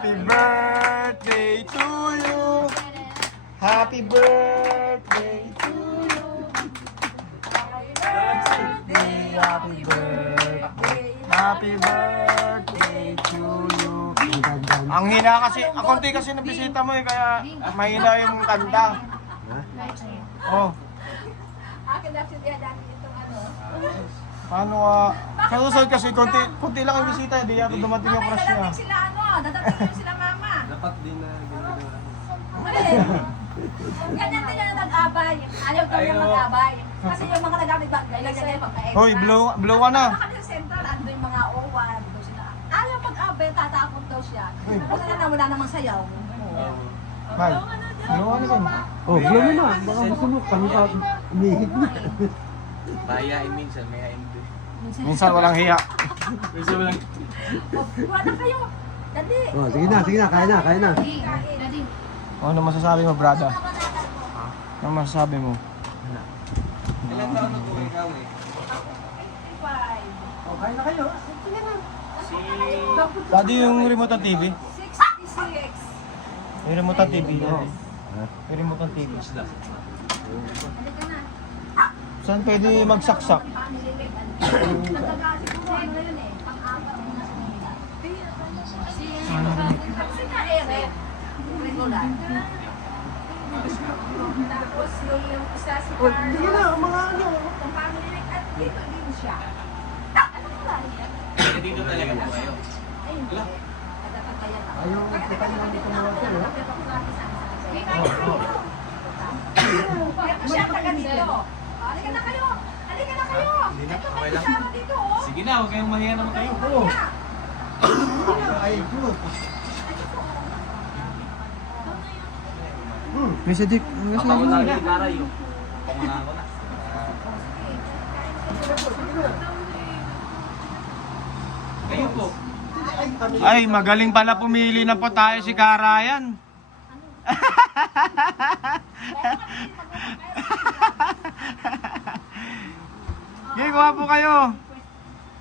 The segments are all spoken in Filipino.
Happy birthday to you. Happy birthday to you. Happy birthday. Happy birthday to you. Ang hina kasi, ang konti kasi ng bisita mo eh, kaya mahina yung kanta. Oh. Akin na siya dati itong ano. Paano sa susunod kasi konti lang yung bisita, hindi yata dumating yung crush niya. Dadating sila ano, dadating sila mama. Dapat din na ginagawa. Ganyan din na nag-abay. Ayaw daw yung mag-abay. Kasi yung mga nagamit bagay, lagyan niya pagka-extra. Hoy, blow ka na. Baka sa central, ando yung mga OWA, daw sila. Ayaw mag-abay, tatapon daw siya. Kasi na wala namang sayaw. Mal, blow ka na ba? Oh, blow mo na. Baka gusto mo, pangkat, umihit na. Bayain minsan, may hain din. Minsan walang hiya. Minsan walang... Buwa na kayo. Dali. Oh, sige na, kaya na. Ano masasabi mo, brada? Ano masasabi mo? Ilang taon na po ikaw eh? 55. Oh, kaya na kayo. Daddy, yung remote ng TV? 66. Yung remote ng TV, daddy. Yung remote ng TV. Halika na. Saan pwede magsaksak? Family week. Siguro ano na yun eh. Pang-apat na nila. Si na Eric. Regular. Tapos yung isa si Carlo. Sige na, mga ano. Yung family week. At dito din siya. Ano ba yan? Eh, dito talaga po kayo. Ay, hindi. Nagkakatayan ako. Ayaw, kapag namin kumuha ko, no? Ito siya taga dito. Halika na kayo. Halika na kayo. Hindi na, Ito okay may lang. kasama dito oh. Sige na, huwag kayong mahiya naman kayo. Oo. Ay, good. Mr. Dick, Papango na rin karay yun. Panguna ako na. Kayo po. Ay, magaling pala pumili na po tayo si Karayan. Sige, kuha po kayo.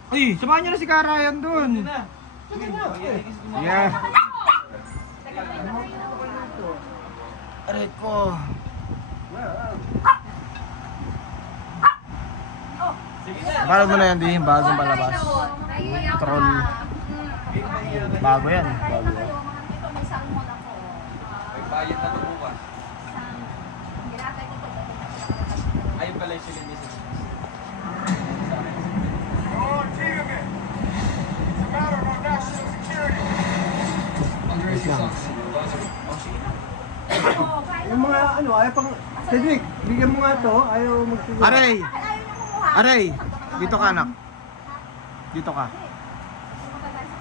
Ay, samahan nyo na si Karayan dun. Yeah. Aray ko. Parang mo na yan, di. Bagong palabas. Troll. Bago yan. Bago yan. Ito may salmon ako. May bayad na ito bukas. Ginatay ko ito. Ayun pala yung silindi sa Yung mga ano, ayaw pang... Cedric, bigyan mo nga to. Ayaw magsiguro. Aray! Aray! Dito ka, anak. Dito ka.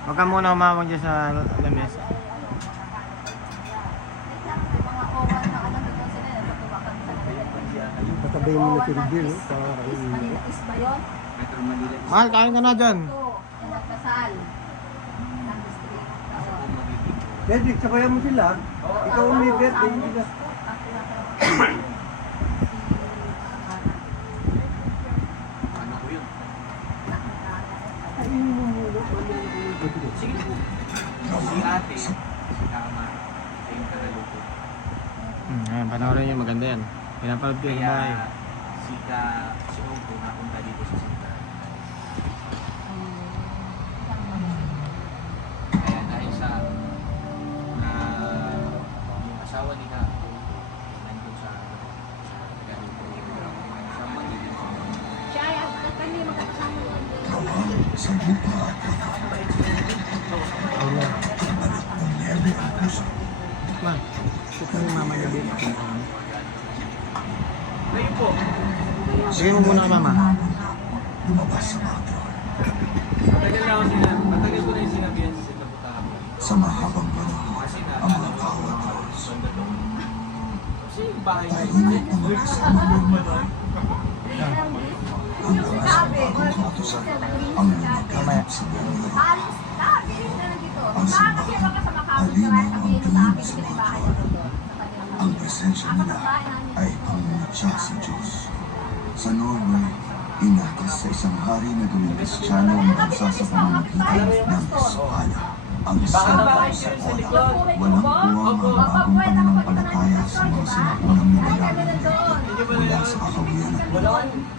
Huwag ka muna umamang dyan sa lamesa. Patabayin mo na si Rigil, no? Para kainin mo. Is ba yun? Metro Manila. Mahal, kain ka na dyan. Ito, yung nagkasal. Ng district. Cedric, sabayan mo sila. Ikaw ang may birthday, hindi ka... Ano ko yun? Kainin mo muna. Sige po. Si ate, si Kama, sa yung tagaluto. Ayan, panoorin nyo, maganda yan. Pinapanood ko yung bahay. Kaya si Ogo napunta dito sa Sinta. Kaya dahil sa yung asawa ni na nandun sa ganito sa magiging Siya ay at kami magkakasama doon. Man, ito yung mama niya dito. Ngayon po, Sige mo muna kay mama. matagal ko na yung sinabihan sa sila putahan. Sa mahabang panahon, Kasi na, ang mga bawat oras kasi yung bahay na ay yun. init ng kasama hanggang sa bagong kautusan ang nagkalap sa buhay. Halos lahat, bilis na nandito. Ang Baka kasi simbahan, baka sa Macau, halinaw sa ang Pilipinas sa tingin akin, sa pinabahay mga ko doon. tao. Ang presensya nila ay pangungutya sa Diyos. Sa Norway, inatas sa isang hari na gawing Kristiyano ang bansa sa pamamagitan ng espada. Ang isang sa ola, walang buwang ang bagong pananampalataya sa mga sinaunang nilalang mula sa kakawian at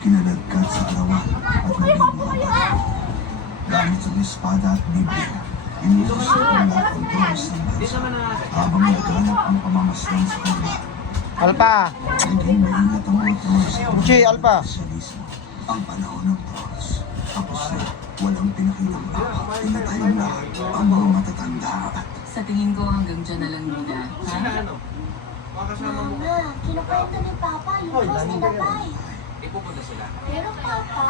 kinalagkat sa arawan at nabibigyan. Gamit ang espada at Biblia, inutos sa ola ang Diyos ng bansa habang naghanap ang pamamasdan sa kanila. Alpa! Naging maingat ang mga Diyos sa Uchi, Alpa! Sosyalismo. Ang panahon ng Diyos. Tapos na, walang pinakitang baka. Tinatayong lahat ang mga matatanda at Sa tingin ko hanggang dyan na lang muna. Ha? Mama, kinukwento ni Papa yung Diyos ni Napay. Ipupunta sila. Pero Papa,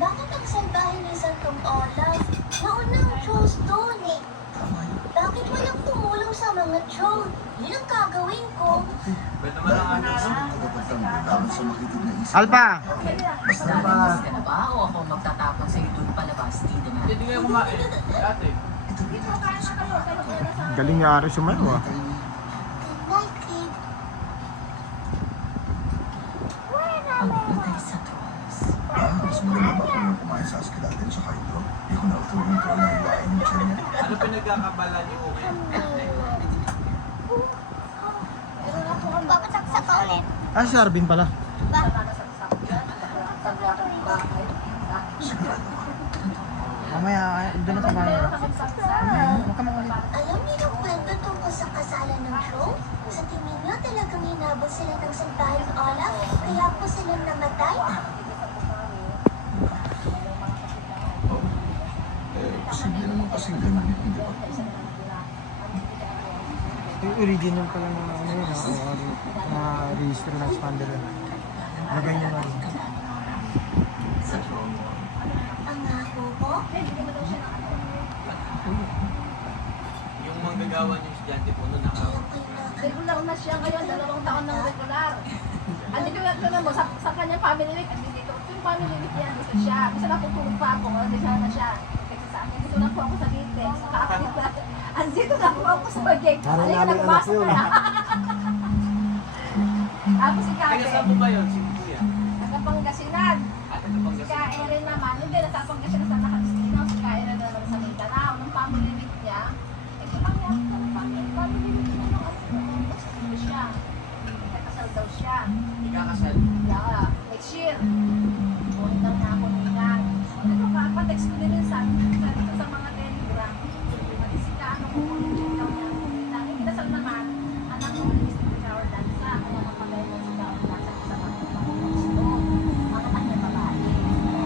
bakit ang salbahe ni Santong Olaf? Naunang Diyos doon eh. tama yun. Bakit walang tumulong sa mga Diyos? Yun ang gagawin ko. Dapat sa makitid na isip. Alpa! Basta nalimas ka na ba o ako magtatapon sa iyo doon palabas, tita na? Hindi nga kumain. Ate. Galing nga Aris sumayo ah. Good night, kid. Pagpatay sa Diyos. Mas maganda ba kung kumain sa askilatin sa kaito? Hindi ko na utulong ito na iwain yung tiyan niya. Ano pinagkakabala niyo? Papatak sa ka ulit. Ah, si Arvin pala. Mamaya, doon na sa bahay. Alam niyo yung kwento tungkol sa kasalan ng Joe? Sa tingin niyo talagang hinabol sila ng salbaheng Olaf? Kaya po sila namatay? Posible naman kasing ganun, hindi ba? Yung original pala na ano yun ah, na registro ng expander yun. Na ganyan na rin. Sa throne. Ang ako ko? Yung manggagawa niyong estudyante po noon naka... Regular na siya ngayon, 2 taon ng regular. Andito yung alam mo, sa kanyang family week, andito. Yung family week niya, andito siya. Kasi natutulog pa ako, andito na siya. Kasi sa akin, dito na po ako sa gate. Andito na po ako sa gate. Halika na, pumasok na. Tapos si Taga saan po Kate, ba yun? Si Kuya? Pangasinan. Ate Si Kapangasinan. Karen naman, hindi, nasa Pangasinan sa Nakastinaw. Si Karen na naman sa Mindanao. Nung family week niya, ito lang yan. Family week niya nung ano siya. Kakasal daw siya. Ikakasal. Yeah, next year. Kunin daw na ako ningan. Ano ka, pa-text ko din sa mga telegram. Si Kano ko kunin daw niya. Dahil kinasal naman, anak ko ni Mr. Tower Danza. Kaya magpagay mo si Tower Danza sa mga gusto. Ang anak niya babae.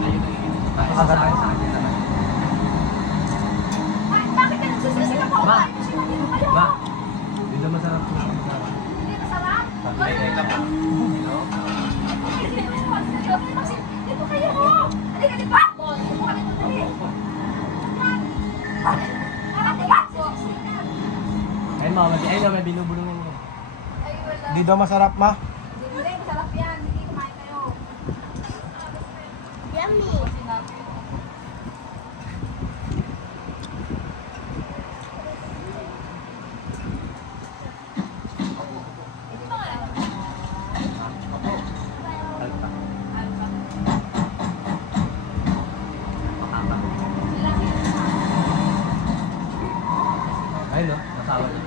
Ayun ang ikinito. Makaganda yun. Ay, bakit ka nagsisisi ka po? Ma. Sino dito kayo? Ma. Hindi na masarap po. Hindi masarap? Ay, ay, tama. Hello? Dito kayo! Halika dito! Dito ka dito dali! Ayun mama, ayun na may binubulungan mo. Ay, wala. Di daw masarap ma. Hindi, masarap yan. Hindi kumain kayo. Yummy. Ayun no, masawa na.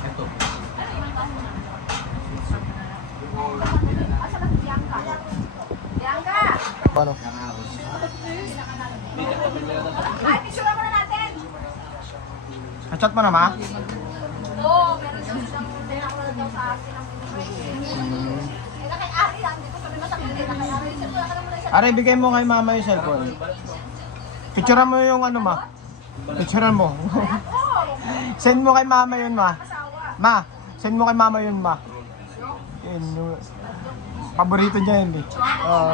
Ito. Asa na si Bianca? Bianca! Paano? Ay, picture mo na natin! Chat mo na ma? Oo, meron daw siyang tinakula daw sa akin ang na kay Ari lang, hindi ko sabi masakit din na kay Ari. Siyempre, wala ka naman na siya. Are, bigay mo kay mama yung cellphone. Picturean mo yung ano ma. Picturean mo. Send mo kay mama yun ma. Ma, send mo kay mama yun ma. Yun, yung paborito niya yun eh.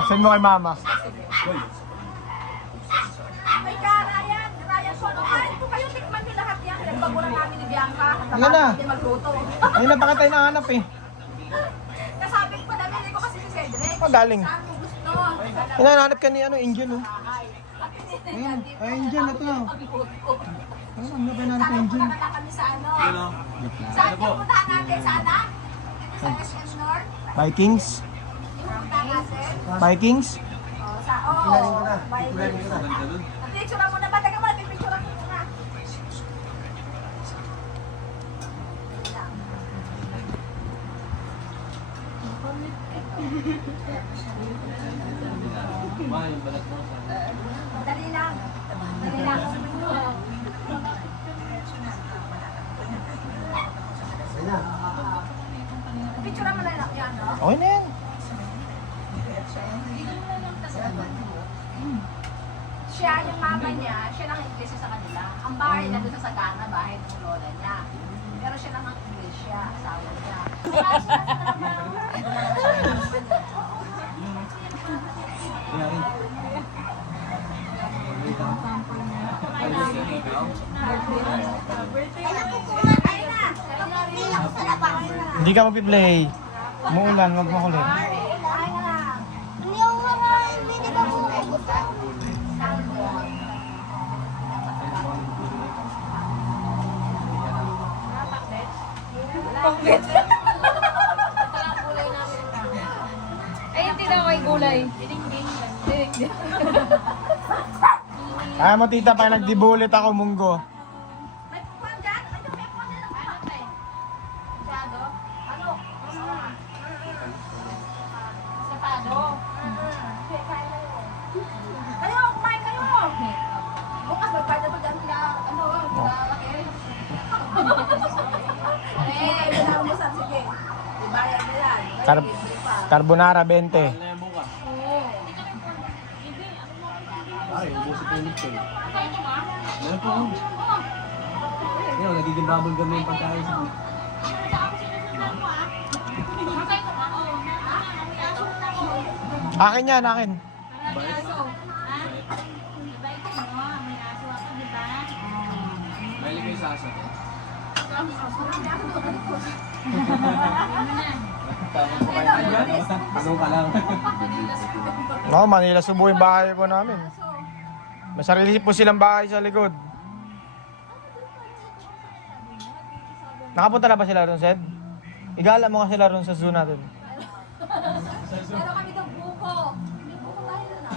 Send mo kay mama. Ay, ka, Ryan! Ryan, so ano? Ay, kung kayo tikman nyo lahat yan. Nagbagulan namin ni Bianca. At Yan na. hindi magluto. Ayun na, bakit tayo nahanap eh. Nasabi ko na, nilay ko kasi si Cedric. Oh, galing. Saan mo gusto? Hinahanap ka ni ano, Angel oh. Ayun, Ay, Angel, ito. Ano, ano ba nahanap ni Angel? Punta kami sa ano? Ano? Saan yung puntahan natin? Sana? Dito sa SM North? Vikings? Yung puntahan natin? Vikings? Sa, oo. Pinarin ko na. Bye. Pinarin ko na. Ganda dun. Picture mo na ba? Teka mo, picture mo na. Ma, yung balat mo sa... Dali lang. Dali lang. Ayun na. Picture mo na lang yan, no? Okay na yan. Siya, yung mama niya, siya lang ang iglesia sa kanila. Ang bahay na doon sa Sagana, bahay ng lola niya. Pero siya lang ang iglesia, asawa niya. Ayun na! Hindi ako sa labas. Hindi ka magpi-play. Umuulan, wag makulit. Ayun na! Hindi ako makain. Hindi ka pupunta. Ay, hindi na may gulay. Kaya mo tita, pa nagdibulit ako munggo. May pupuan dyan? Ano, may pupuan dyan? Masyado? Ano? Sapado? Kayo, kumain kayo! Bukas magbayad ako dyan sila, ano, laki. Kayo na umusan, sige. Ibayad na yan. Carbonara 20. Ano yung bukas? Ay, ubusin ko yung lipton. Meron po. Yan, nagiging bubble gum na yung pagkain sa akin. Akin yan, akin. Mahilig kayo sa aso. Tama po kayo dyan. Tanong ka lang. No, Manila Subo yung bahay po namin. May sarili po silang bahay sa likod. Nakapunta na ba sila ron, Sed? Igala mo nga sila ron sa zoo natin. Pero kami daw buko. May buko tayo na.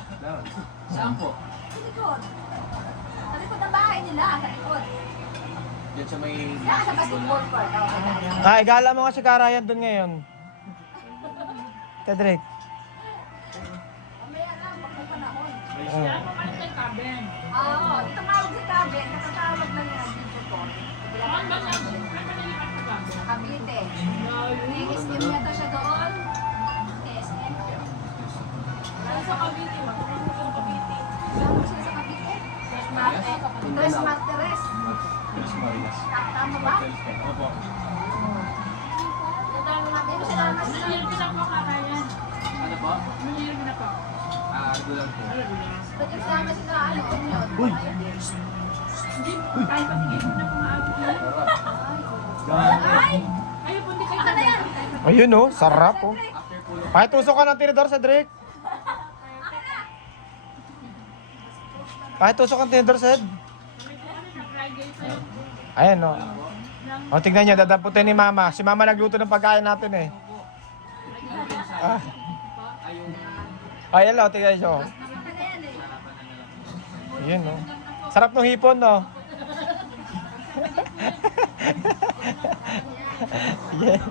Saan po? Sa likod. Sa likod ng bahay nila, sa likod. Diyan sa may... Saka sa basketball court. Igala mo nga si Karayan doon ngayon. Kedrick. Mamaya lang, pag may panahon. Oh. Oo, tumawag si Kaben. Nakatawag lang yan dito po. Sa Cavite. Ni-SM yata siya doon. SM. Sa Cavite. Saan siya sa Cavite? Tres Martires. Tama ba? Opo. Dito siya naman sa... Ano po? Ardo lang po. Dito siya naman sa ano, union. Uy! Ay! Ano na yan? Ayun oh, sarap oh. Pakitusok ka ng tinidor, Cedric. Pakitusok ang tinidor, Ced. Ayan oh. O, tignan niyo, dadamputin ni Mama. Si Mama nagluto ng pagkain natin eh. Ah. Ayan oh, tignan niyo. Yun oh. Sarap ng hipon no. Yeah.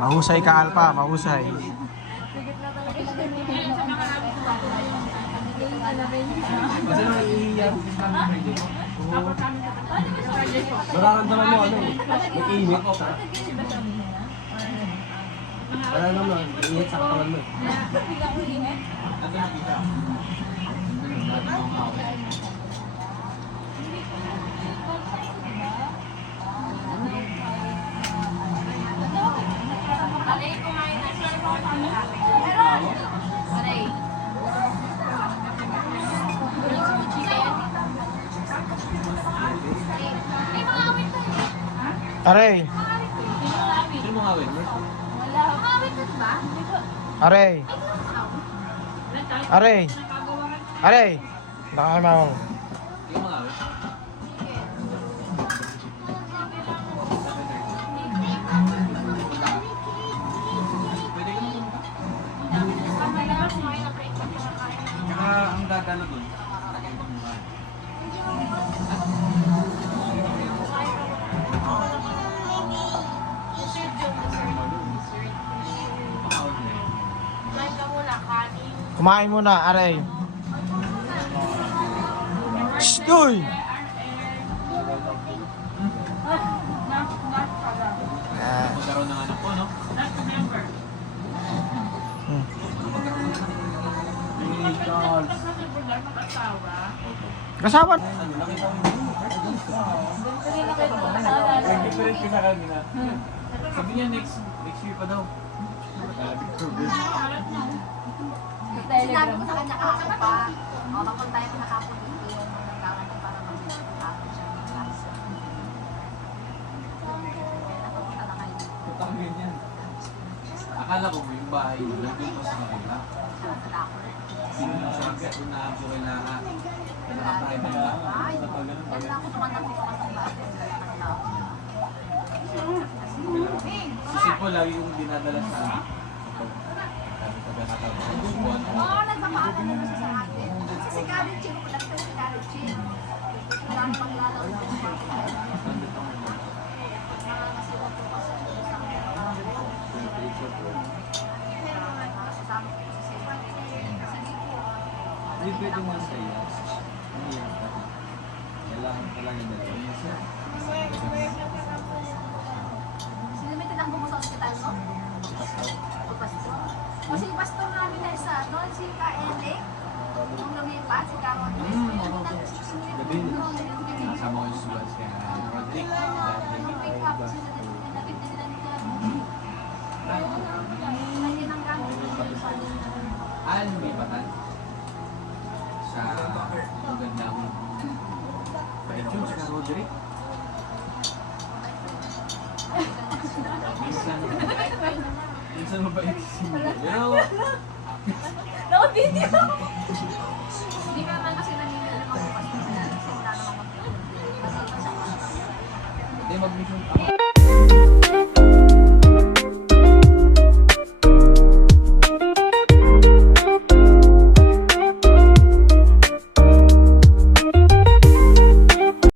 Mahusay ka, Alpa, mahusay. Kasi nang iiyak. Mararamdaman mo ano eh. Nag-iinit. Wala naman, iinit sa katawan mo. Aray, Sino mo ngawin? aray. Aray. Aray. Nakakamaw. Sino mo ngawin? Pwede ka mo. Kumain muna, aray. Stoy! Magkaroon ng anak ko, no? Kasama. Ano, nakita mo yun? Nag-different ka na kanina. Sabi niya next year pa daw. Sinabi ko sa kanya ako pa, mapunta tayo na ako dito yung nagkaroon ko para mag-ako siya ng class. Napapunta na kayo. Totoo ganyan. Akala ko yung bahay mo, nandun pa sa kanila. Sino yung sarap ka kung naabso kay Lara? Naka-private lang. Ay, ganda ako tumatak dito ka sa bahay. Kasi po lagi kong dinadala sa akin. Sabi ko nakatapos ang subuan ko. Oo, nagpapaalam mo siya sa akin. Kasi si Karen Chin, kulat ko si Karen Chin. Wala ang paglalaro ko sa akin. Hindi pwede mo sa iyo. Hindi yan. Kailangan talaga dalawa. Yes, sir. Sinimitin ang bumo sa ospital, no? O pastor. O si pastor namin na isa, no? Si Ka-Elec. Nung lumipat, si Ka-Elec. Gabi, kasama ko yung sulat kaya Rodrick. Pick up sila nagit nila nila. Lagi ng gamit. Lumipatan sa maganda mo. Bait yun, si Rodrick. Minsan mabait si Miguel. Pero, Hindi ka naman kasi nangyayari ng mga pastor. Kasi wala namang hindi mag-mission ako.